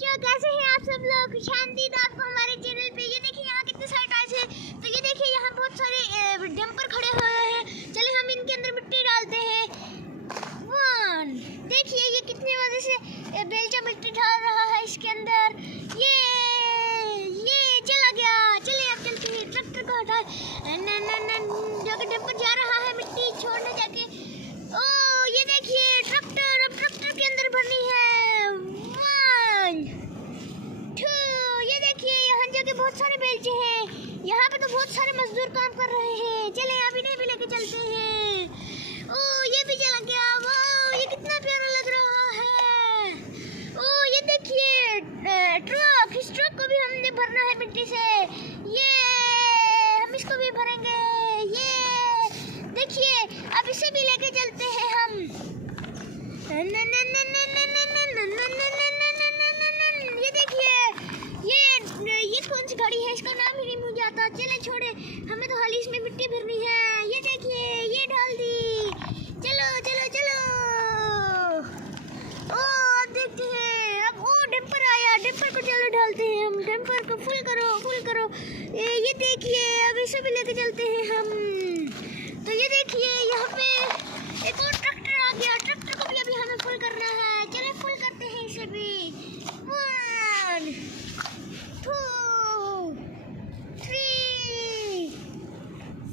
क्या कैसे हैं आप सब लोग? खुशामदीद आपको हमारे चैनल पे। ये देखिए यहाँ कितने सारे टाइल्स हैं। तो ये देखिए यहाँ बहुत सारे डंपर खड़े हुए हैं। चलिए हम इनके अंदर मिट्टी डालते हैं। वन देखिए ये कितनी वजह से बेलचा मिट्टी डाल रहा है इसके अंदर। ये चला गया। चलिए आप चलते हैं, ट्रैक्टर को हटाए। जाके डंपर जा रहा है मिट्टी छोड़ने जाके। ओ ये देखिए ट्रैक्टर, अब ट्रैक्टर के अंदर भरनी है। ये देखिए यहाँ जगह बहुत सारे बेलचे हैं। यहाँ पे तो बहुत सारे मजदूर काम कर रहे हैं। चले यहाँ भी नहीं भी लेके चलते हैं। ओ ये भी चला गया। वाह ये कितना प्यारा लग रहा है। ओ ये देखिए ट्रक, इस ट्रक को भी हमने भरना है मिट्टी से। ये हम इसको भी भरेंगे। ये देखिए अब इसे भी लेके चलते हैं हम। ये देखिए ये कौन सी गाड़ी है, इसका नाम ही नहीं मुझे आता। चले छोड़े, हमें तो हाल ही इसमें मिट्टी भरनी है। ये देखिए ये डाल दी। चलो चलो चलो। ओ अब देखते हैं। अब ओ डंपर आया, डंपर को चलो डालते हैं हम। डंपर को फुल करो फुल करो। ये देखिए अब इसे भी लेके चलते हैं हम। तो ये देखिए यहाँ पे एक और ट्रैक्टर आ गया। ट्रैक्टर को भी अभी हमें फुल करना है। चले फुल करते हैं इसे भी। 1 2 3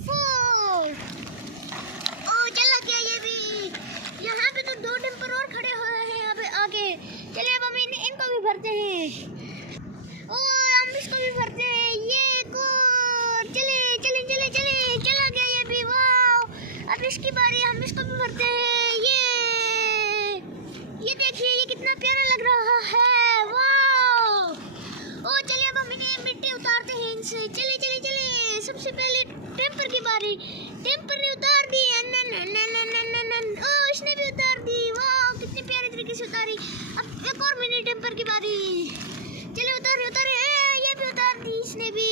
4। ओ चला गया ये भी। यहाँ पे तो 2 डंपर और खड़े हुए हैं यहाँ पे आगे। चलिए अब हम इनको भी भरते हैं। ओ हम इसको भी भरते हैं। ये को चले चले चले चले चला गया ये भी। वाह अब इसकी बारी, हम इसको भी भरते हैं। ये देखिए ये कितना प्यारा लग रहा है। वाह ओ चलिए अब हम इन्हें मिट्टी उतारते हैं इनसे। चले चले चले। सबसे पहले टेम्पर की बारी। टेम्पर ने उतार दी। ओ इसने भी उतार दी। वाह कितने प्यारे तरीके से उतारी। अब एक और मिनी टेम्पर की बारी। चले उतारे उतारे। ये भी उतार दी इसने भी।